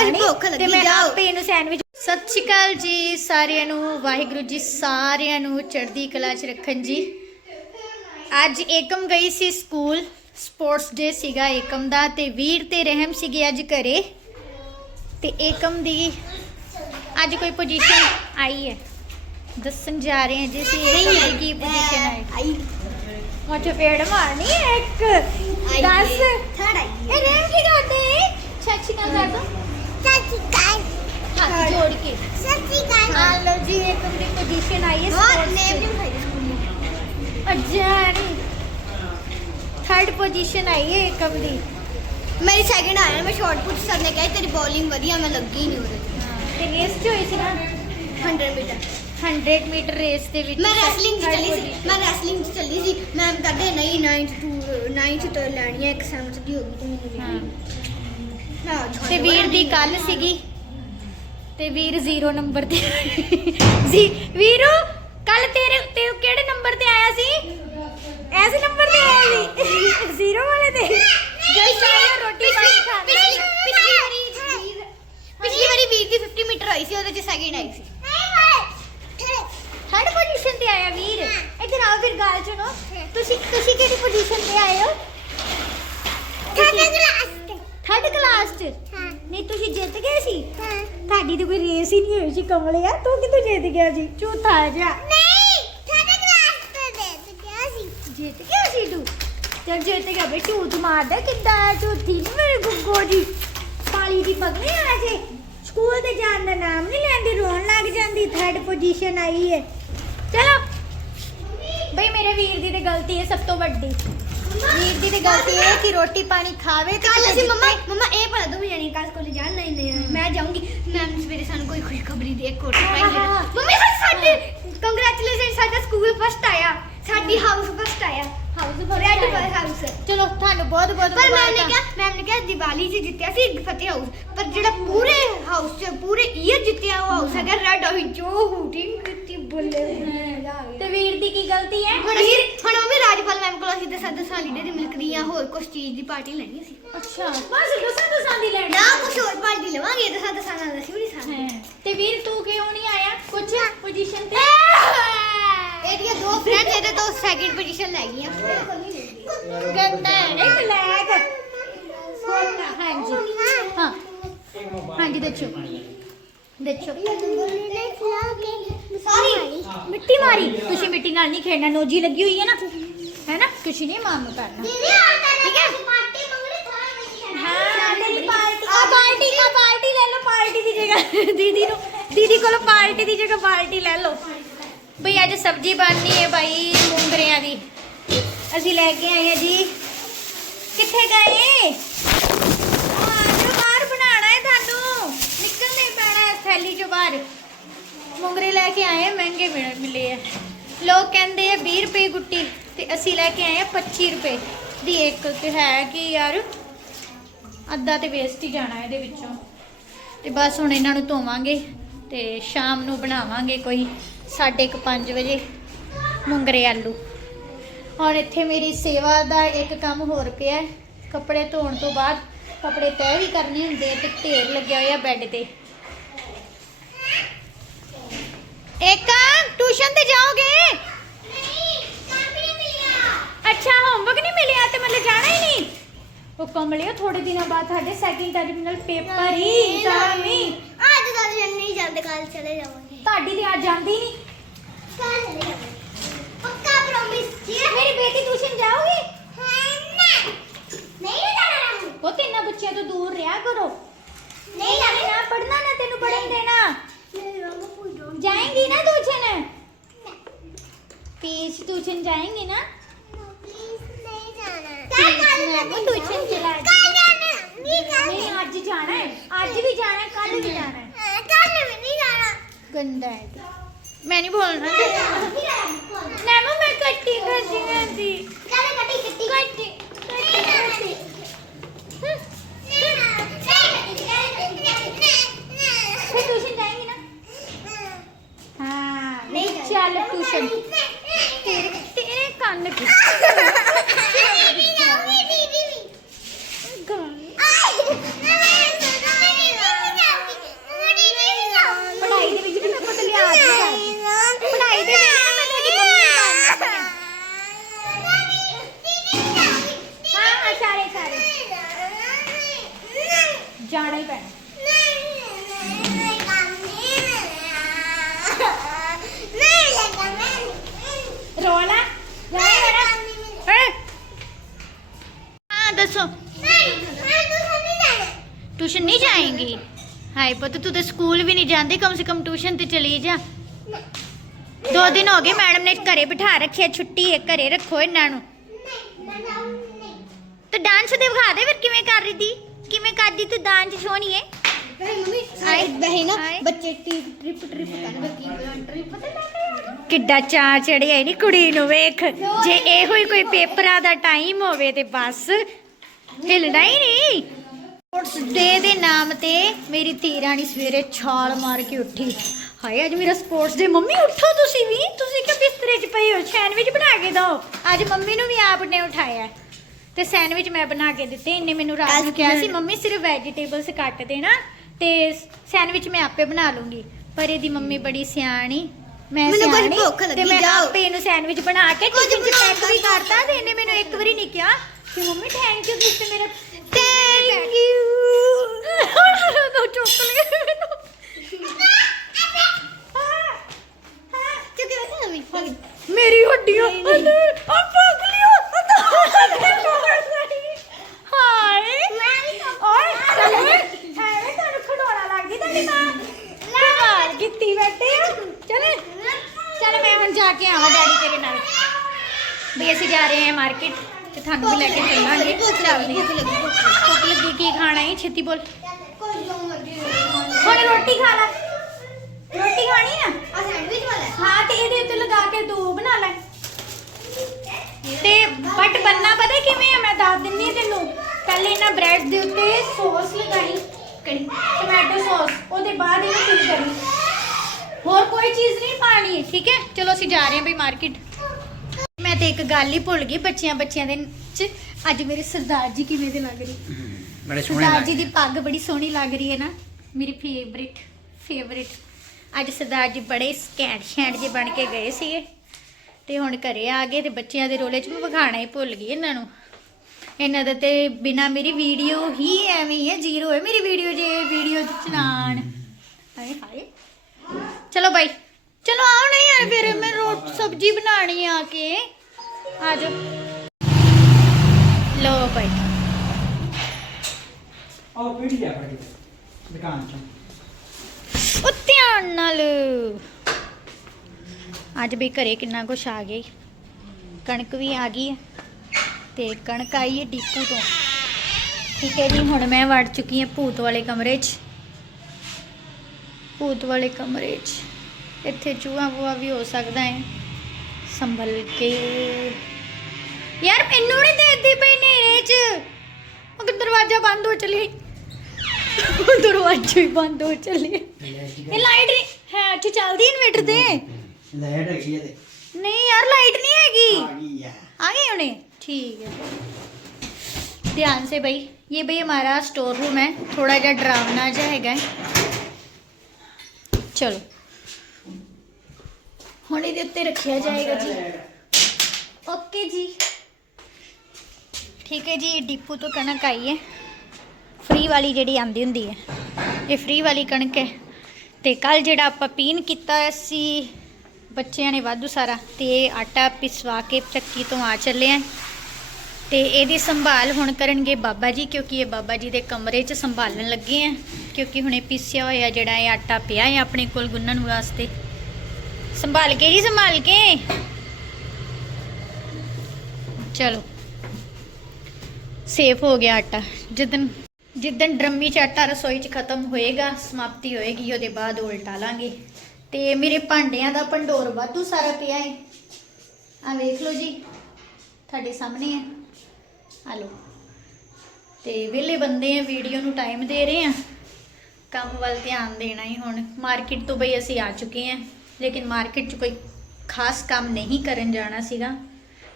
ਖਾਣੀ ਭੁੱਖ ਤੇ ਲੱਗੀ, ਮੈਂ ਜਾਓ। ਆਪੇ ਇਹਨੂੰ ਸੈਂਡਵਿਚ ਸਤਿ ਸ਼੍ਰੀ ਅਕਾਲ ਜੀ ਸਾਰਿਆਂ ਨੂੰ ਵਾਹਿਗੁਰੂ ਜੀ ਸਾਰਿਆਂ ਨੂੰ ਚੜ੍ਹਦੀ ਕਲਾ 'ਚ ਰੱਖਣ ਜੀ। ਅੱਜ ਏਕਮ ਗਈ ਸੀ ਸਕੂਲ ਸਪੋਰਟਸ ਡੇ ਸੀਗਾ ਏਕਮ ਦਾ ਤੇ ਵੀਰ ਤੇ ਰਹਿਮ ਸੀਗੇ ਅੱਜ ਘਰੇ। ਤੇ ਏਕਮ ਦੀ ਅੱਜ ਕੋਈ ਪੋਜੀਸ਼ਨ ਆਈ ਹੈ? ਦੱਸਣ ਜਾ ਰਹੇ ਹਾਂ ਜੀ ਏਕਮ ਦੀ ਕੀ ਪੋਜੀਸ਼ਨ ਆਈ। ਆਈ। ਉਹ ਚਪੇੜ ਮਾਰਨੀ ਹੈ ਇੱਕ। ਆਈ ਦੱਸ। ਥਰਡ ਆਈ ਇਹ ਰਹਿਮ ਕੀ ਕਰਦੇ? ਅਕਾਲ ਕਰ ਦੋ ਸੱਚੀ ਕਾਲ ਹੱਥ ਜੋੜ ਕੇ ਸੱਚੀ ਕਾਲ ਆ ਲਓ ਜੀ ਏਕਮ ਦੀ ਪੋਜੀਸ਼ਨ ਆਈ ਹੈ ਬਹੁਤ sports ਨੇਮ ਦੀ। ਨਹੀਂ ਖਾਈ ਸਕੂਲ में ਅਜਾਨੀ। ਥਰਡ ਪੋਜੀਸ਼ਨ ਆਈ ਹੈ ਏਕਮ ਦੀ ਮੇਰੀ ਸੈਕਿੰਡ ਆਇਆ ਮੈਂ ਸ਼ਾਰਟ ਪੁੱਟ ਸਰ ਨੇ ਕਿਹਾ ਤੇਰੀ ਬੋਲਿੰਗ ਵਧੀਆ ਮੈਂ ਲੱਗੀ ਨਹੀਂ ਉਹਦੇ ਤੇ ਰੇਸ ਚ ਹੋਈ ਸੀ ਨਾ? 100 ਮੀਟਰ 100 ਮੀਟਰ ਰੇਸ ਦੇ ਵਿੱਚ ਮੈਂ ਰੈਸਲਿੰਗ ਚ ਚੱਲੀ ਸੀ। ਮੈਂ ਰੈਸਲਿੰਗ ਚ ਚੱਲੀ ਸੀ। ਮੈਮ ਕਹਿੰਦੇ ਨਹੀਂ 9th ਟੂ 9th ਤੋਂ ਲੈਣੀ ਹੈ ਇੱਕ 7th ਦੀ ਹੋ ਗਈ ਤੇ ਮੈਨੂੰ ਤੇ ਵੀਰ ਦੀ ਕੱਲ ਸੀਗੀ। ਤੇ ਵੀਰ 0 ਨੰਬਰ ਤੇ ਜੀ ਵੀਰੋ ਕੱਲ ਤੇਰੇ ਤੇ ਕਿਹੜੇ ਨੰਬਰ ਤੇ ਆਇਆ ਸੀ? ਐਸੇ ਨੰਬਰ ਤੇ ਆਇਆ ਸੀ। 0 ਵਾਲੇ ਤੇ। ਜਦ ਆਇਆ ਰੋਟੀ ਪਾਣੀ ਖਾਂਦਾ ਪਿਛਲੀ ਪਿਛਲੀ ਵਾਰੀ ਵੀਰ- ਪਿਛਲੀ ਵਾਰੀ ਵੀਰ ਦੀ 50 ਮੀਟਰ ਹੋਈ ਸੀ ਉਹਦੇ ਚ ਸੈਕਿੰਡ ਆਈ ਸੀ। ਥਰਡ ਪੋਜੀਸ਼ਨ ਤੇ ਆਇਆ ਵੀਰ। ਇੱਧਰ ਆਓ ਫਿਰ ਗੱਲ ਸੁਣੋ। ਤੁਸੀਂ ਤੁਸੀਂ ਕਿਹੜੀ ਪੋਜੀਸ਼ਨ ਤੇ ਆਏ ਹੋ? ਥਰਡ ਕਲਾਸ ਚ? ਨਹੀਂ ਤੁਸੀਂ ਜਿੱਤ ਗਏ ਸੀ? ਤੁਹਾਡੀ ਤਾਂ ਕੋਈ ਰੇਸ ਹੀ ਨਹੀਂ ਹੋਈ ਸੀ ਕਮਲਿਆ ਤੂੰ ਕਿੱਥੋਂ ਜਿੱਤ ਗਿਆ ਸੀ? ਝੂਠਾ ਜਾ ਜਿੱਤ ਗਿਆ ਸੀ। ਤੂੰ? ਚਲ ਜਿੱਤ ਗਿਆ ਬੇ ਝੂਠ ਮਾਰਦਾ ਕਿੱਦਾਂ ਝੂਠੀ? ਨਹੀਂ ਮੇਰੇ ਗੁੱਗੋ ਜੀ ਪਾਲੀ ਦੀ ਪਗੜੀ ਆ ਜੇ ਸਕੂਲ ਤੇ ਜਾਣ ਦਾ ਨਾਮ ਨਹੀਂ ਲੈਂਦੀ ਰੋਣ ਲੱਗ ਜਾਂਦੀ ਥਰਡ ਪੋਜੀਸ਼ਨ ਆਈ ਹੈ ਚਲੋ। ਬਈ ਮੇਰੇ ਵੀਰ ਦੀ ਤੇ ਗਲਤੀ ਹੈ ਸਭ ਤੋਂ ਵੱਡੀ। ਵੀਰ ਦੀ ਤੇ ਗਲਤੀ ਇਹ ਕਿ ਰੋਟੀ ਪਾਣੀ ਖਾਵੇ ਤੇ ਕੱਲ ਅਸੀਂ। ਮੰਮਾ ਮੰਮਾ ਇਹ ਪਤਾ ਦੋ ਜਾਨੀ ਕੱਲ ਸਕੂਲ ਜਾਣ ਨਹੀਂ ਨਹੀਂ ਮੈਂ ਜਾਊਂਗੀ ਮੈਮ ਸਵੇਰੇ ਸਾਨੂੰ ਕੋਈ ਖੁਸ਼ਖਬਰੀ ਦੇ ਕੋਟ ਪਾਈ ਹਾਂ। ਮੰਮੀ ਫਿਰ ਸਾਡੇ ਕੰਗ੍ਰੈਚੁਲੇਸ਼ਨ ਸਾਡਾ ਸਕੂਲ ਫਸਟ ਆਇਆ ਸਾਡੀ ਹਾਊਸ ਫਸਟ ਆਇਆ ਹਾਊਸ ਰੈਡ ਆਇਆ। ਹਾਊਸ ਚਲੋ ਤੁਹਾਨੂੰ ਬਹੁਤ ਬਹੁਤ ਪਰ ਮੈਮ ਨੇ। ਕਿਹਾ ਮੈਮ ਨੇ ਕਿਹਾ ਦੀਵਾਲੀ 'ਚ ਜਿੱਤਿਆ ਸੀ ਫਤਿਹ ਹਾਊਸ ਪਰ ਜਿਹੜਾ ਪੂਰੇ ਹਾਊਸ 'ਚ ਪੂਰੇ ਈਅਰ ਜਿੱਤਿਆ ਉਹ ਹਾਊਸ ਹੈਗਾ ਰੈਡ ਹਾਊਸ ਜੋ ਹੂਟਿੰਗ ਬੱਲੇ ਤੇ ਵੀਰ ਦੀ ਕੀ ਗਲਤੀ ਹੈ? ਹੁਣ ਅਸੀਂ ਹੁਣ ਮੰਮੀ ਰਾਜਪਾਲ ਮੈਮ ਕੋਲ ਅਸੀਂ ਦਸਾਂ ਦਸਾਂ ਲੀਡਰ ਦੀ ਮਿਲਕ ਦੀਆਂ ਹੋਰ ਕੁਝ ਚੀਜ਼ ਦੀ ਪਾਰਟੀ ਲੈਣੀ ਸੀ ਅੱਛਾ। ਬਸ ਦਸਾਂ ਦਸਾਂ ਦੀ ਲੈਣੀ ਨਾ ਕੁਝ ਹੋਰ ਪਾਰਟੀ ਲਵਾਂਗੇ ਦਸਾਂ ਦਸਾਂ ਨਾਲ ਅਸੀਂ ਵੀ ਨਹੀਂ ਹੈ। ਤੇ ਵੀਰ ਤੂੰ ਕਿਉਂ ਨਹੀਂ ਆਇਆ? ਕੁਝ ਪੋਜੀਸ਼ਨ ਤੇ? ਇਹਦੀਆਂ ਦੋ ਫਰੈਂਡਸ ਇਹਦੇ ਤੋਂ ਸੈਕਿੰਡ ਪੋਜੀਸ਼ਨ ਲੈ ਗਈਆਂ। ਗੰਦਾ ਹੈ। ਨਹੀਂ ਬਲੈਕ ਹਾਂਜੀ। ਹਾਂ। ਹਾਂਜੀ ਦੇਖੋ ਦੇਖੋ ਸੌਰੀ ਮਿੱਟੀ ਮਾਰੀ? ਤੁਸੀਂ ਮਿੱਟੀ ਨਾਲ ਨਹੀਂ ਖੇਡਣਾ ਨੋਜੀ ਲੱਗੀ ਹੋਈ ਹੈ ਨਾ। ਹੈ ਨਾ ਕੁਛ ਨਹੀਂ ਮਾਮੂ ਕਰਨਾ। ਦੀਦੀ ਆ ਠੀਕ ਹੈ? ਪਾਰਟੀ ਮੰਗਣੀ ਥਾ ਹਾਂ ਨਹੀਂ ਪਾਰਟੀ ਆ ਬਾਲਟੀ ਆ ਬਾਲਟੀ ਲੈ ਲਓ ਪਾਰਟੀ ਦੀ ਜਗ੍ਹਾ। ਦੀਦੀ ਨੂੰ ਦੀਦੀ ਕੋਲ ਪਾਰਟੀ ਦੀ ਜਗ੍ਹਾ ਬਾਲਟੀ ਲੈ ਲਓ। ਭਈ ਅੱਜ ਸਬਜ਼ੀ ਬਣਨੀ ਹੈ ਭਾਈ ਮੂੰਗਰਿਆਂ ਦੀ। ਅਸੀਂ ਲੈ ਕੇ ਆਏ ਹਾਂ ਜੀ। ਕਿੱਥੇ ਗਏ ਆਜੋ ਬਾਹਰ ਬਣਾਉਣਾ ਹੈ ਤੁਹਾਨੂੰ ਨਿਕਲਣਾ ਹੀ ਪੈਣਾ ਹੈ ਥੈਲੀ ਚੋਂ ਬਾਹਰ ਮੂੰਗਰੇ ਲੈ ਕੇ ਆਏ ਹਾਂ, ਮਹਿੰਗੇ ਮਿਲੇ ਆ। ਲੋਕ ਕਹਿੰਦੇ ਆ 20 ਰੁਪਏ ਗੁੱਟੀ ਤੇ ਅਸੀਂ ਲੈ ਕੇ ਆਏ ਆ 25 ਰੁਪਏ। ਦੀ ਇੱਕ ਤੇ ਹੈ ਕਿ ਯਾਰ? ਅੱਧਾ ਤੇ ਵੇਸਟ ਹੀ ਜਾਣਾ ਇਹਦੇ ਵਿੱਚੋਂ। ਤੇ ਬਸ ਹੁਣ ਇਹਨਾਂ ਨੂੰ ਧੋਵਾਂਗੇ ਤੇ ਸ਼ਾਮ ਨੂੰ ਬਣਾਵਾਂਗੇ ਕੋਈ 5:30 ਵਜੇ ਮੁੰਗਰੇ ਆਲੂ। ਹੁਣ ਇੱਥੇ ਮੇਰੀ ਸੇਵਾ ਦਾ ਇੱਕ ਕੰਮ ਹੋਰ ਪਿਆ ਕੱਪੜੇ ਧੋਣ ਤੋਂ ਬਾਅਦ ਕੱਪੜੇ ਤੈਅ ਵੀ ਕਰਨੇ ਹੁੰਦੇ ਤੇ ਢੇਰ ਲੱਗਿਆ ਹੋਇਆ ਬੈੱਡ ਤੇ। ਇੱਕ ਟਿਊਸ਼ਨ ਤੇ ਜਾਓਗੇ? ਅੱਛਾ ਹੋਮਵਰਕ ਨਹੀਂ ਮਿਲਿਆ ਤੇ ਮਤਲਬ ਜਾਣਾ ਹੀ ਨਹੀਂ? ਉਹ ਕਮਲਿਓ ਥੋੜੇ ਦਿਨਾਂ ਬਾਅਦ ਸਾਡੇ ਸੈਕਿੰਡ ਟਰਮੀਨਲ ਪੇਪਰ ਹੀ ਸਾਮੀ ਅੱਜ ਤਾਂ ਜਨ ਨਹੀਂ ਜਾਂਦੇ ਕੱਲ ਚਲੇ ਜਾਵਾਂਗੇ। ਤੁਹਾਡੀ ਤੇ ਅੱਜ ਜਾਂਦੀ ਨਹੀਂ। ਕੱਲ ਚਲੇ ਜਾਵਾਂਗੇ। ਪੱਕਾ ਪ੍ਰੋਮਿਸ ਹੈ ਮੇਰੀ ਬੇਟੀ ਟਿਊਸ਼ਨ ਜਾਓਗੀ ਨਹੀਂ ਜਾਣਾ ਉਹ ਤਿੰਨਾਂ ਬੱਚਿਆਂ ਤੋਂ ਦੂਰ ਰਿਹਾ ਕਰੋ ਨਹੀਂ ਜਾਣਾ ਨਾ ਪੜਨਾ ਨਾ ਤੈਨੂੰ ਪੜਨ ਦੇਣਾ ਮੇਰੇ ਵਾਂਗੂ ਭੁੱਲ ਜਾਓ ਜਾਏਂਗੀ ਨਾ ਟਿਊਸ਼ਨ ਜਾਏਂਗੀ ਨਾ? ਪਲੀਜ਼ ਨਹੀਂ ਜਾਣਾ। ਕੱਲ ਮੈਂ ਜਾਣਾ। ਨਹੀਂ ਅੱਜ ਜਾਣਾ ਅੱਜ ਵੀ ਜਾਣਾ ਪੁੱਤ ਤੂੰ ਤੇ ਸਕੂਲ ਵੀ ਨਹੀਂ ਜਾਂਦੀ ਕਮ ਸੇ ਕਮ ਟਿਊਸ਼ਨ ਤੇ ਚਲੀ ਜਾ। ਦੋ ਦਿਨ ਹੋ ਗਏ ਮੈਡਮ ਨੇ ਘਰੇ ਬਿਠਾ ਰੱਖਿਆ ਛੁੱਟੀ ਹੈ ਘਰੇ ਰੱਖੋ ਇਹਨਾਂ ਨੂੰ। ਤੂੰ ਡਾਂਸ ਦੇ ਵਿਖਾ ਦੇ ਫਿਰ ਕਿਵੇਂ ਕਰ ਰਹੀ ਦੀ ਕਿਵੇਂ ਕਰਦੀ ਤੂੰ ਡਾਂਸ ਸੋਹਣੀ ਹੈ? ਕਿੱਡਾ ਚਾਹ ਚੜਿਆ ਨਹੀਂ ਕੁੜੀ ਨੂੰ ਵੇਖ। ਜੇ ਇਹੋ ਹੀ ਕੋਈ ਪੇਪਰਾਂ ਦਾ ਟਾਈਮ ਹੋਵੇ ਤੇ ਬਸ ਹਿਲਣਾ ਹੀ ਨਹੀਂ। ਸਪੋਰਟਸ ਡੇ ਦੇ ਨਾਮ ਤੇ ਮੇਰੀ ਧੀ ਰਾਣੀ ਸਵੇਰੇ ਛਾਲ ਮਾਰ ਕੇ ਉੱਠੀ। ਹਾਏ ਅੱਜ ਮੇਰਾ ਸਪੋਰਟਸ ਡੇ ਮੰਮੀ ਉੱਠੋ ਤੁਸੀਂ ਵੀ। ਤੁਸੀਂ ਕਿ ਬਿਸਤਰੇ 'ਚ ਪਈ ਹੋ? ਸੈਂਡਵਿਚ ਬਣਾ ਕੇ ਦਿਓ। ਅੱਜ ਮੰਮੀ ਨੂੰ ਵੀ ਆਪ ਨੇ ਉਠਾਇਆ। ਤੇ ਸੈਂਡਵਿਚ ਮੈਂ ਬਣਾ ਕੇ ਦਿੱਤੇ। ਇਹਨੇ ਮੈਨੂੰ ਰਾਤ ਨੂੰ ਕਿਹਾ ਸੀ ਮੰਮੀ ਸਿਰਫ ਵੈਜੀਟੇਬਲਸ ਕੱਟ ਦੇਣਾ ਤੇ ਸੈਂਡਵਿਚ ਮੈਂ ਆਪੇ ਬਣਾ ਲੂੰਗੀ। ਪਰ ਇਹਦੀ ਮੰਮੀ ਬੜੀ ਸਿਆਣੀ। ਮੈਂ ਮੈਨੂੰ ਕੁਝ ਭੁੱਖ ਤੇ ਲੱਗੀ, ਮੈਂ ਜਾਓ। ਆਪੇ ਇਹਨੂੰ ਸੈਂਡਵਿਚ ਬਣਾ ਕੇ ਕੁਝ ਟਿਫਿਨ 'ਚ ਪੈਕ ਵੀ ਕਰਤਾ ਤੇ ਇਹਨੇ ਮੈਨੂੰ ਇੱਕ ਵਾਰੀ ਨਹੀਂ ਕਿਹਾ ਕਿ ਮੰਮੀ ਥੈਂਕ ਯੂ ਤੁਸੀਂ ਤੇ ਮੇਰਾ Thank you। ਤੂੰ ਚੁੱਕ ਲਈ ਮੈਨੂੰ ਚੁੱਕੇ ਬੈਠਾ ਨਵੀਂ ਮੇਰੀ ਹੱਡੀਆਂ ਨਹੀਂ, ਨਹੀਂ। ਆ ਪੱਕ ਲਿਓ ਹਾਏ ਓਏ ਚੱਲੇ ਹੈ ਤੁਹਾਨੂੰ ਖਡੋਣਾ ਲੱਗ ਗਈ ਤੁਹਾਡੀ ਮਾਂ ਕਮਾਲ ਕੀਤੀ ਬੈਠੇ ਆ ਚਲੇ ਚੱਲ ਮੈਂ ਹੁਣ ਜਾ ਕੇ ਆਵਾਂ ਡੈਡੀ ਤੇਰੇ ਨਾਲ ਵੀ ਅਸੀਂ ਜਾ ਰਹੇ ਹਾਂ ਮਾਰਕੀਟ ਤੇ ਤੁਹਾਨੂੰ ਵੀ ਲੈ ਕੇ ਚੱਲਾਂਗੇ। ਭੁੱਖ ਲੱਗੀ ਭੁੱਖ ਲੱਗੀ ਭੁੱਖ ਭੁੱਖ ਲੱਗੀ। ਕੀ ਖਾਣਾ ਹੈ ਛੇਤੀ ਬੋਲ। ਕੋਈ ਜੋ ਮਰਜ਼ੀ ਹੁਣ ਰੋਟੀ ਖਾ ਲੈ। ਰੋਟੀ ਖਾਣੀ ਆ? ਆ ਸੈਂਡਵਿਚ ਵਾਲਾ ਹੈ? ਹਾਂ ਤੇ ਇਹਦੇ ਉੱਤੇ ਲਗਾ ਕੇ ਦੋ ਬਣਾ ਲੈ। ਤੇ ਬਟ ਬੰਨਾ ਪਤਾ ਕਿਵੇਂ ਆ? ਮੈਂ ਦੱਸ ਦਿੰਨੀ ਆ ਤੈਨੂੰ। ਪਹਿਲੇ ਇਹਨਾਂ ਬ੍ਰੈਡ ਦੇ ਉੱਤੇ ਸੌਸ ਲਗਾਈ ਕੜੀ ਟੋਮੈਟੋ ਸੌਸ ਉਹਦੇ ਬਾਅਦ ਇਹਨੂੰ ਫਿਲ ਕਰੀ। ਹੋਰ ਕੋਈ ਚੀਜ਼ ਨਹੀਂ ਪਾਣੀ ਠੀਕ ਹੈ? ਚਲੋ ਅਸੀਂ ਜਾ ਰਹੇ ਹਾਂ ਬਈ ਮਾਰਕੀਟ ਮੈਂ ਤੇ ਇੱਕ ਗੱਲ ਹੀ ਭੁੱਲ ਗਈ ਬੱਚਿਆਂ ਬੱਚਿਆਂ ਦੇ ਚ। ਅੱਜ ਮੇਰੇ ਸਰਦਾਰ ਜੀ ਕਿਵੇਂ ਦੇ ਲੱਗ ਰਹੀ? ਬੜੇ ਸੋਹਣੇ ਸਰਦਾਰ ਜੀ ਲੱਗਦੇ ਦੀ ਪੱਗ ਬੜੀ ਸੋਹਣੀ ਲੱਗ ਰਹੀ ਹੈ ਨਾ। ਮੇਰੀ ਫੇਵਰਿਟ ਫੇਵਰਿਟ ਅੱਜ ਸਰਦਾਰ ਜੀ ਬੜੇ ਸਕੈਂਟ ਸ਼ੈਂਟ ਜੇ ਬਣ ਕੇ ਗਏ ਸੀਗੇ। ਤੇ ਹੁਣ ਘਰੇ ਆ ਗਏ ਤੇ ਬੱਚਿਆਂ ਦੇ ਰੋਲੇ 'ਚ ਮੈਂ ਵਿਖਾਣਾ ਹੀ ਭੁੱਲ ਗਈ ਇਹਨਾਂ ਨੂੰ। ਇਹਨਾਂ ਦਾ ਤੇ ਬਿਨਾ ਮੇਰੀ ਵੀਡੀਓ ਹੀ ਐਵੇਂ ਹੀ ਹੈ ਜ਼ੀਰੋ ਹੈ ਮੇਰੀ ਵੀਡੀਓ ਜੇ ਵੀਡੀਓ ਚਲਾਣ। ਹਾਏ ਹਾਏ। ਚਲੋ ਬਾਈ। ਚਲੋ ਆਓ ਨਾ ਯਾਰ ਫਿਰ ਮੈਂ ਰੋਟ ਸਬਜੀ ਬਣਾਣੀ ਆ ਕੇ। ਆ ਲੋ ਬਾਈ ਆਹ ਪੀੜੀ ਲਿਆ ਫੜੀ ਦੁਕਾਨ ਚੋਂ। ਉਹ ਧਿਆਨ ਨਾਲ। ਅੱਜ ਵੀ ਘਰੇ ਕਿੰਨਾ ਕੁਛ ਆ ਗਿਆ ਈ। ਕਣਕ ਵੀ ਆ ਗਈ ਤੇ ਕਣਕ ਆਈ ਹੈ ਡੀਪੂ ਤੋਂ। ਠੀਕ ਹੈ ਜੀ ਹੁਣ ਮੈਂ ਵੜ ਚੁੱਕੀ ਹਾਂ ਭੂਤ ਵਾਲੇ ਕਮਰੇ 'ਚ। ਭੂਤ ਵਾਲੇ ਕਮਰੇ 'ਚ। ਇੱਥੇ ਚੂਹਾ ਬੂਆ ਵੀ ਹੋ ਸਕਦਾ ਹੈ। ਸੰਭਲ ਕੇ ਯਾਰ ਮੈਨੂੰ ਨਹੀਂ ਦੇਖਦੀ ਪਈ ਨੇਰੇ 'ਚ ਮਗਰ ਦਰਵਾਜ਼ਾ ਬੰਦ ਹੋ ਚਲੀ ਦਰਵਾਜ਼ਾ ਹੀ ਬੰਦ ਹੋ ਚੱਲੇ ਇਹ ਲਾਈਟ ਨਹੀਂ ਹੈ ਅੱਛਾ ਚੱਲਦੀ ਇਨਵੇਟਰ ਤੇ ਲੈਟ ਹੈਗੀ ਇਹਦੇ ਨਹੀਂ ਯਾਰ ਲਾਈਟ ਨਹੀਂ ਹੈਗੀ ਆ ਗਈ ਆ आ गए उन्हें ठीक है ध्यान से भाई ये भाई हमारा स्टोर रूम है थोड़ा जा डरावना जा हैगा चलो ਹੁਣ ਇਹਦੇ ਉੱਤੇ ਰੱਖਿਆ ਜਾਏਗਾ ਜੀ। ਓਕੇ ਜੀ। ਠੀਕ ਹੈ ਜੀ ਡਿਪੂ ਤੋਂ ਕਣਕ ਆਈ ਹੈ। ਫ੍ਰੀ ਵਾਲੀ ਜਿਹੜੀ ਆਂਦੀ ਹੁੰਦੀ ਹੈ। ਇਹ ਫ੍ਰੀ ਵਾਲੀ ਕਣਕ ਹੈ। ਤੇ ਕੱਲ ਜਿਹੜਾ ਆਪਾਂ ਪੀਨ ਕੀਤਾ ਸੀ, ਬੱਚਿਆਂ ਨੇ ਵਾਧੂ ਸਾਰਾ, ਤੇ ਇਹ ਆਟਾ ਪਿਸਵਾ ਕੇ ਚੱਕੀ ਤੋਂ ਆ ਚੱਲੇ ਆ ਤੇ ਇਹਦੀ ਸੰਭਾਲ ਹੁਣ ਕਰਨਗੇ ਬਾਬਾ ਜੀ, ਕਿਉਂਕਿ ਇਹ ਬਾਬਾ ਜੀ ਦੇ ਕਮਰੇ 'ਚ ਸੰਭਾਲਣ ਲੱਗੇ ਆ ਕਿਉਂਕਿ ਹੁਣੇ ਪੀਸਿਆ ਹੋਇਆ ਜਿਹੜਾ ਇਹ ਆਟਾ ਪਿਆ ਹੈ ਆਪਣੇ ਕੋਲ ਗੁੰਨਣ ਵਾਸਤੇ। ਸੰਭਾਲ ਕੇ ਜੀ ਸੰਭਾਲ ਕੇ। ਚਲੋ। ਸੇਫ ਹੋ ਗਿਆ ਆਟਾ। ਜਿੱਦਨ ਜਿੱਦਨ ਡਰਮੀ ਚ ਆਟਾ ਰਸੋਈ ਚ ਖਤਮ ਹੋਏਗਾ, ਸਮਾਪਤੀ ਹੋਏਗੀ, ਉਹਦੇ ਬਾਅਦ ਉਲਟਾ ਲਾਂਗੇ। ਤੇ ਮੇਰੇ ਭਾਂਡਿਆਂ ਦਾ ਭੰਡੋਰ ਵਾਧੂ ਸਾਰਾ ਪਿਆ ਹੈ ਆ ਵੇਖ ਲਓ ਜੀ। ਤੁਹਾਡੇ ਸਾਹਮਣੇ ਹੈ ਆ ਲਓ। ਤੇ ਵਿਹਲੇ ਬੰਦੇ ਆ, ਵੀਡੀਓ ਨੂੰ ਟਾਈਮ ਦੇ ਰਹੇ ਆ। ਕੰਮ ਵੱਲ ਧਿਆਨ ਦੇਣਾ ਹੀ ਹੁਣ। ਮਾਰਕੀਟ ਤੋਂ ਬਈ ਅਸੀਂ ਆ ਚੁੱਕੇ ਆ। ਲੇਕਿਨ ਮਾਰਕੀਟ 'ਚ ਕੋਈ ਖਾਸ ਕੰਮ ਨਹੀਂ ਕਰਨ ਜਾਣਾ ਸੀਗਾ।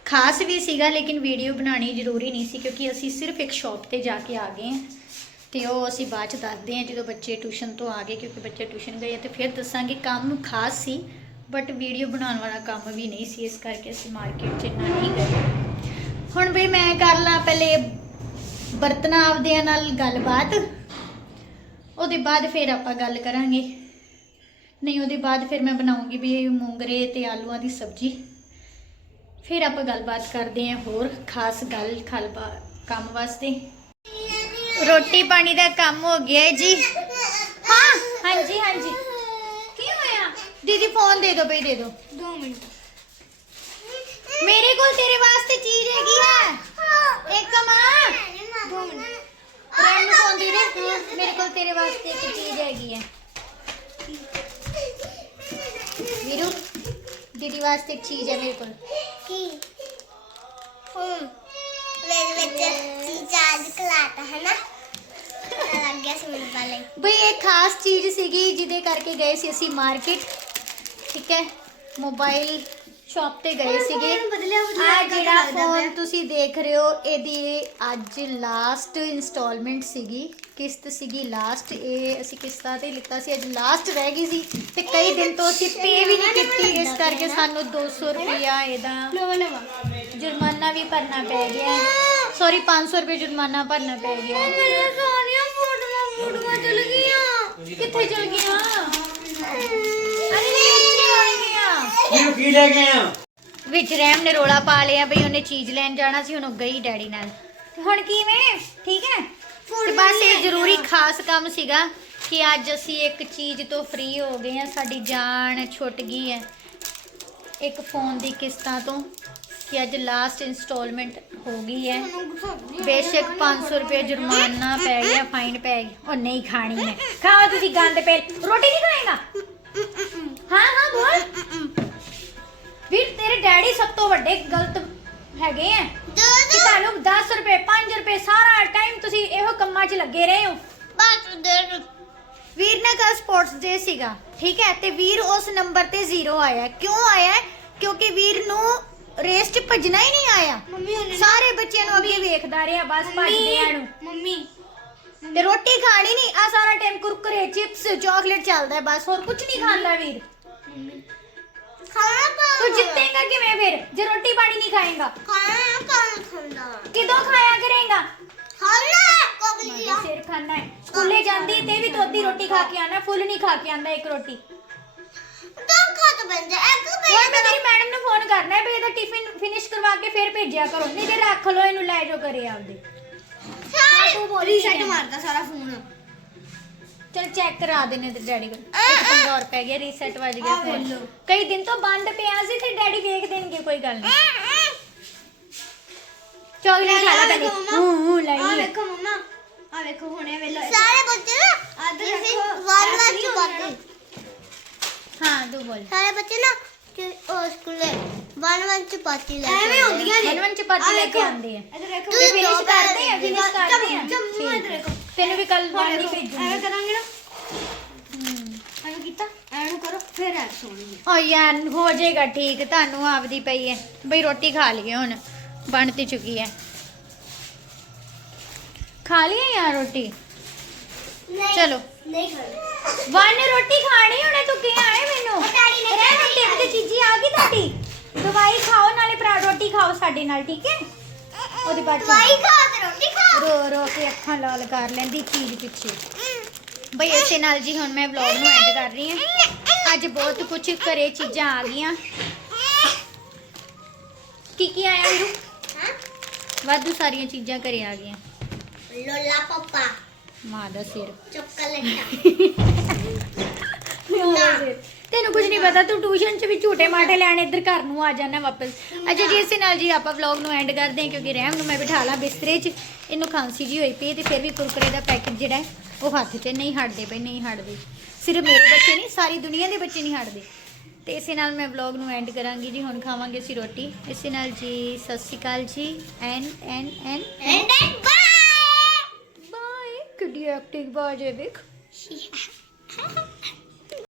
ਖਾਸ ਵੀ ਸੀਗਾ, ਲੇਕਿਨ ਵੀਡੀਓ ਬਣਾਉਣੀ ਜ਼ਰੂਰੀ ਨਹੀਂ ਸੀ ਕਿਉਂਕਿ ਅਸੀਂ ਸਿਰਫ ਇੱਕ ਸ਼ਾਪ ਤੇ ਜਾ ਕੇ ਆ ਗਏ ਹਾਂ ਤੇ ਉਹ ਅਸੀਂ ਬਾਅਦ ਚ ਦੱਸਦੇ ਹਾਂ ਜਦੋਂ ਬੱਚੇ ਟਿਊਸ਼ਨ ਤੋਂ ਆ ਗਏ ਕਿਉਂਕਿ ਬੱਚੇ ਟਿਊਸ਼ਨ ਗਏ ਆ ਤੇ ਫਿਰ ਦੱਸਾਂਗੇ ਕੰਮ ਖਾਸ ਸੀ ਬਟ ਵੀਡੀਓ ਬਣਾਉਣ ਵਾਲਾ ਕੰਮ ਵੀ ਨਹੀਂ ਸੀ, ਇਸ ਕਰਕੇ ਅਸੀਂ ਮਾਰਕੀਟ 'ਚ ਇੰਨਾ ਨਹੀਂ ਗਏ। ਹੁਣ ਵੀ ਮੈਂ ਕਰ ਲਾਂ ਪਹਿਲੇ ਬਰਤਨਾਂ ਆਪਦਿਆਂ ਨਾਲ ਗੱਲਬਾਤ, ਉਹਦੇ ਬਾਅਦ ਫਿਰ ਆਪਾਂ ਗੱਲ ਕਰਾਂਗੇ। ਨਹੀਂ ਉਹਦੇ ਬਾਅਦ ਫਿਰ ਮੈਂ ਬਣਾਉਂਗੀ ਵੀ ਮੂੰਗਰੇ ਤੇ ਆਲੂਆਂ ਦੀ ਸਬਜ਼ੀ। ਫਿਰ ਆਪਾਂ ਗੱਲਬਾਤ ਕਰਦੇ ਹਾਂ ਹੋਰ ਖਾਸ ਗੱਲ ਖਲਬਾ ਕੰਮ ਵਾਸਤੇ। ਰੋਟੀ ਪਾਣੀ ਦਾ ਕੰਮ ਹੋ ਗਿਆ ਜੀ। ਹਾਂ ਹਾਂਜੀ ਹਾਂਜੀ। ਕੀ ਹੋਇਆ? ਦੀਦੀ ਫੋਨ ਦੇ ਦਿਓ ਬਈ ਦੇ ਦਿਓ। 2 ਮਿੰਟ। ਮੇਰੇ ਕੋਲ ਤੇਰੇ ਵਾਸਤੇ ਚੀਜ਼ ਹੈਗੀ ਹੈ। ਇੱਕ ਮਾਂ 2 ਮਿੰਟ। ਪ੍ਰੇਮ ਨੂੰ। ਫੋਨ ਦੇ ਦੇ ਮੇਰੇ ਕੋਲ ਤੇਰੇ ਵਾਸਤੇ ਇੱਕ ਚੀਜ਼ ਹੈਗੀ ਹੈ। ਵੀਰੂ ਦੀਦੀ ਵਾਸਤੇ ਇੱਕ ਚੀਜ਼ ਹੈ ਮੇਰੇ ਕੋਲ। ਕੀ? ਹੂੰ। ਮੇਰੇ ਵਿੱਚ ਚੀਜ਼ਾਂ ਕਲਾਤਾ ਹੈ ਨਾ ਲੱਗ ਗਿਆ ਸੀ ਮੇਰੇ ਵਾਲੇ ਬਈ ਇਹ ਖਾਸ ਚੀਜ਼ ਸੀਗੀ ਜਿਹਦੇ ਕਰਕੇ ਗਏ ਸੀ ਅਸੀਂ ਮਾਰਕੀਟ ਠੀਕ ਹੈ? ਮੋਬਾਈਲ ਸ਼ਾਪ ਤੇ ਗਏ ਸੀਗੇ। ਆ ਜਿਹੜਾ ਫੋਨ ਤੁਸੀਂ ਦੇਖ ਰਹੇ ਹੋ ਇਹਦੀ ਅੱਜ ਲਾਸਟ ਇਨਸਟਾਲਮੈਂਟ ਸੀਗੀ। ਕਿਸ਼ਤ ਸੀਗੀ ਲਾਸਟ ਇਹ ਅਸੀਂ ਕਿਸ਼ਤਾਂ ਤੇ ਲਿੱਤਾ ਸੀ ਅੱਜ ਲਾਸਟ ਰਹਿ ਗਈ ਸੀ। ਤੇ ਕਈ ਦਿਨ ਤੋਂ ਅਸੀਂ ਪੇ ਵੀ ਨਹੀਂ ਕੀਤੀ ਇਸ ਕਰਕੇ ਸਾਨੂੰ 200 ਰੁਪਇਆ ਇਹਦਾ ਜੁਰਮਾਨਾ ਵੀ ਭਰਨਾ ਪੈ ਗਿਆ ਸੌਰੀ 500 ਰੁਪਏ ਜੁਰਮਾਨਾ ਭਰਨਾ ਪੈ ਗਿਆ ਮੇਰੇ ਸੋਨੀਆ ਫੋਟੋਆਂ ਫੋਟੋਆਂ ਚਲ ਗਈਆਂ। ਕਿੱਥੇ ਚਲ ਗਿਆ ਅਰੇ ਨੀਚੇ ਆ ਇਹ ਕੀ ਲੈ ਕੇ ਆਇਆ? ਵਿੱਚ ਰਹਿਮ ਨੇ ਰੋਲਾ ਪਾ ਲਿਆ ਬਈ ਉਹਨੇ ਚੀਜ਼ ਲੈਣ ਜਾਣਾ ਸੀ ਹੁਣ ਉਹ ਗਈ ਡੈਡੀ ਨਾਲ। ਤੇ ਹੁਣ ਕਿਵੇਂ? ਠੀਕ ਹੈ? ਤੇ ਬਸ ਇਹ ਜ਼ਰੂਰੀ ਖਾਸ ਕੰਮ ਸੀਗਾ ਕਿ ਅੱਜ ਅਸੀਂ ਇੱਕ ਚੀਜ਼ ਤੋਂ ਫ੍ਰੀ ਹੋ ਗਏ ਆ ਸਾਡੀ ਜਾਨ ਛੁੱਟ ਗਈ ਹੈ। ਇੱਕ ਫੋਨ ਦੀ ਕਿਸ਼ਤਾਂ ਤੋਂ ਕਿ ਅੱਜ ਲਾਸਟ ਇਨਸਟਾਲਮੈਂਟ ਹੋ ਗਈ ਹੈ। ਬੇਸ਼ੱਕ 500 ਰੁਪਏ ਜੁਰਮਾਨਾ ਪੈ ਗਿਆ ਫਾਈਨ ਪੈ ਗਿਆ ਉਹ ਨਹੀਂ ਖਾਣੀ ਹੈ। ਖਾਓ ਤੁਸੀਂ ਗੰਦ ਪੇ ਰੋਟੀ ਨਹੀਂ ਖਾਏਗਾ? ਹਾਂ ਹਾਂ ਬੋਲ। ਵੀਰ ਤੇਰੇ ਡੈਡੀ ਸਭ ਤੋਂ ਵੱਡੇ ਗਲਤ ਹੈਗੇ ਆ। ਕਿ ਤੁਹਾਨੂੰ 10 ਰੁਪਏ 5 ਰੁਪਏ ਸਾਰਾ ਟਾਈਮ ਤੁਸੀਂ ਇਹੋ ਕੰਮਾਂ 'ਚ ਲੱਗੇ ਰਹੇ ਹੋ। ਬਸ ਦੇ ਵੀਰ ਨੇ ਕੱਲ ਸਪੋਰਟਸ ਡੇ ਸੀਗਾ ਠੀਕ ਹੈ? ਤੇ ਵੀਰ ਉਸ ਨੰਬਰ ਤੇ ਜ਼ੀਰੋ ਆਇਆ। ਕਿਉਂ ਆਇਆ? ਕਿਉਂਕਿ ਵੀਰ ਨੂੰ ਰੇਸ 'ਚ ਭੱਜਣਾ ਹੀ ਨਹੀਂ ਆਇਆ। ਸਾਰੇ ਬੱਚਿਆਂ ਨੂੰ ਅੱਗੇ ਵੇਖਦਾ ਰਿਹਾ ਬਸ ਭੱਜਦਿਆਂ ਨੂੰ ਮੰਮੀ। ਤੇ ਰੋਟੀ ਖਾਣੀ ਨਹੀਂ ਆ ਸਾਰਾ ਟਾਈਮ ਕੁਰਕਰੇ ਚਿਪਸ ਚਾਕਲੇਟ ਚੱਲਦਾ ਹੈ ਬਸ। ਹੋਰ ਕੁਝ ਨਹੀਂ ਖਾਂਦਾ ਵੀਰ। ਖਾਣਾ ਤੂੰ ਜਿੱਤੇਗਾ ਕਿਵੇਂ ਫਿਰ? ਜੇ ਰੋਟੀ ਪਾਣੀ ਨਹੀਂ ਖਾਏਗਾ। ਖਾਣਾ ਕੌਣ ਖਾਂਦਾ? ਕਿਦੋਂ ਖਾਇਆ ਕਰੇਗਾ? ਖਾਣਾ ਕੋਬਲੀ ਮਾਂ ਸਿਰ ਖਾਣਾ ਹੈ। ਸਕੂਲੇ ਜਾਂਦੀ ਤੇ ਵੀ ਤੋਦੀ ਰੋਟੀ ਖਾ ਕੇ ਆਣਾ ਫੁੱਲ ਨਹੀਂ ਖਾ ਕੇ ਆਂਦਾ ਇੱਕ ਰੋਟੀ। ਦੋ ਖਤ ਬੰਦੇ ਇੱਕ ਹੁਣ ਮੈਂ ਤੇਰੀ ਮੈਡਮ ਨੂੰ ਫੋਨ ਕਰਨਾ ਹੈ ਵੀ ਇਹਦਾ ਟਿਫਿਨ ਫਿਨਿਸ਼ ਕਰਵਾ ਕੇ ਫਿਰ ਭੇਜਿਆ ਕਰੋ ਨਹੀਂ ਤੇ ਰੱਖ ਲਓ ਇਹਨੂੰ ਲੈ ਜਾਓ ਕਰੇ ਆਪਦੇ। ਤੂੰ ਬੋਲੀ। ਮਾਰਦਾ ਸਾਰਾ ਫੋਨ ਚਲ ਚੈੱਕ ਕਰਾ ਦੇਣੇ ਤੇ ਡੈਡੀ ਕੋਲ। ਇੱਕ ਪੰਦੌਰ ਪੈ ਗਿਆ ਰੀਸੈਟ ਵੱਜ ਗਿਆ ਫੋਨ। ਕਈ ਦਿਨ ਤੋਂ ਬੰਦ ਪਿਆ ਸੀ ਤੇ ਡੈਡੀ ਵੇਖ ਦੇਣਗੇ ਕੋਈ ਗੱਲ ਨਹੀਂ। ਚਾਕਲੇਟ ਖਾ ਲੈ ਪਹਿਲੇ। ਹੂੰ ਹੂੰ ਆ ਲਈ। ਵੇਖੋ ਮਮਾ। ਆ ਵੇਖੋ ਹੁਣੇ ਵੇਲਾ। ਸਾਰੇ ਬੱਚੇ ਨਾ ਆਦਰ ਰੱਖੋ। ਵਨ ਵਨ ਚ ਬਾਕੀ ਹਾਂ ਤੂੰ ਬੋਲ। ਸਾਰੇ ਬੱਚੇ ਨਾ ਕਿ ਉਹ ਸਕੂਲੇ ਵਨ ਵਨ ਚ ਪਾਤੀ ਲੈ ਐਵੇਂ ਹੁੰਦੀਆਂ ਨੇ। ਵਨ-ਵਨ ਚ ਪਾਤੀ ਲੈ ਕੇ ਆਉਂਦੇ ਆ। ਇਧਰ ਦੇਖੋ। ਤੇ finish ਕਰਦੇ ਆ, finish ਕਰਦੇ ਆ। ਜੰਮੂ ਇਧਰ ਦੇਖੋ। ਤੈਨੂੰ ਵੀ ਕੱਲ ਦੇਖੋ, ਭੇਜੂੰਗੀ। ਐਵੇਂ ਕਰਾਂਗੇ ਨਾ। ਹੂੰ। ਐਵੇਂ ਕੀਤਾ ਐਵੇਂ ਕਰੋ ਫਿਰ ਐ ਸੋਣੀ ਓ ਯਾਰ ਹੋ ਜਾਏਗਾ ਠੀਕ ਤੁਹਾਨੂੰ ਆਪਦੀ ਪਈ ਹੈ ਬਈ ਰੋਟੀ ਖਾ ਲਈਏ ਹੁਣ ਬਣ ਤੇ ਚੁੱਕੀ ਹੈ ਖਾ ਲਈਏ ਯਾਰ ਰੋਟੀ? ਚਲੋ। ਨਹੀਂ ਖਾਣੀ। ਵਨ ਰੋਟੀ ਖਾਣੀ ਹੁਣੇ ਤੂੰ ਕੀ ਆਏ ਮੈਨੂੰ? ਡੈਡੀ ਨੇ ਰਹਿ ਹੁਣ ਟਿਪ ਦੀ ਚੀਜ਼ੀ ਆ। ਗਈ ਤੁਹਾਡੀ। ਦਵਾਈ ਖਾਓ ਨਾਲੇ ਭਰਾ ਰੋਟੀ ਖਾਓ ਸਾਡੇ ਨਾਲ ਠੀਕ ਹੈ ਉਹਦੇ ਬਾਅਦ ਦਵਾਈ ਤੇ ਰੋਟੀ ਖਾ ਰੋ ਰੋ ਕੇ ਅੱਖਾਂ ਲਾਲ ਕਰ ਲੈਂਦੀ ਚੀਜ਼ ਪਿੱਛੇ। ਬਈ ਇਸੇ ਨਾਲ ਜੀ ਹੁਣ ਮੈਂ ਵਲੌਗ ਨੂੰ ਐਂਡ ਕਰ ਰਹੀ ਹਾਂ। ਅੱਜ ਬਹੁਤ ਕੁਝ ਘਰੇ ਚੀਜ਼ਾਂ ਆ ਗਈਆਂ। ਕੀ ਕੀ ਆਇਆ ਵੀਰੂ ਹਾਂ? ਵਾਧੂ ਸਾਰੀਆਂ ਚੀਜ਼ਾਂ ਘਰੇ ਆ ਗਈਆਂ। ਲੋਲਾ ਪਪਾ। ਮਾਂ ਦਾ ਸਿਰ। ਚੋਕਲੇਟਾ ਤੈਨੂੰ ਕੁਝ ਨਹੀਂ ਪਤਾ ਤੂੰ ਟਿਊਸ਼ਨ 'ਚ ਵੀ ਝੂਟੇ ਮਾਟੇ ਲੈਣ ਇੱਧਰ ਘਰ ਨੂੰ ਆ ਜਾਣਾ ਵਾਪਸ। ਅੱਛਾ ਜੀ ਇਸੇ ਨਾਲ ਜੀ ਆਪਾਂ ਵਲੌਗ ਨੂੰ ਐਂਡ ਕਰਦੇ ਹਾਂ ਕਿਉਂਕਿ ਰਹਿਮ ਨੂੰ ਮੈਂ ਬਿਠਾ ਲਾ ਬਿਸਤਰੇ 'ਚ। ਇਹਨੂੰ ਖਾਂਸੀ ਜੀ ਹੋਈ ਪਈ ਹੈ ਤੇ ਫਿਰ ਵੀ ਕੁਰਕਰੇ ਦਾ ਪੈਕੇਟ ਜਿਹੜਾ ਹੈ ਉਹ ਹੱਥ 'ਚ ਨਹੀਂ ਹਟਦੇ ਪਏ ਨਹੀਂ ਹਟਦੇ। ਸਿਰਫ ਮੇਰੇ ਬੱਚੇ ਨਹੀਂ ਸਾਰੀ ਦੁਨੀਆ ਦੇ ਬੱਚੇ ਨਹੀਂ ਹਟਦੇ। ਤੇ ਇਸੇ ਨਾਲ ਮੈਂ ਵਲੌਗ ਨੂੰ ਐਂਡ ਕਰਾਂਗੀ ਜੀ ਹੁਣ ਖਾਵਾਂਗੇ ਅਸੀਂ ਰੋਟੀ। ਇਸੇ ਨਾਲ ਜੀ ਸਤਿ ਸ਼੍ਰੀ ਅਕਾਲ ਜੀ and and and and bye! Bye kiddy acting ਬਾਜੇ ਵੇਖ.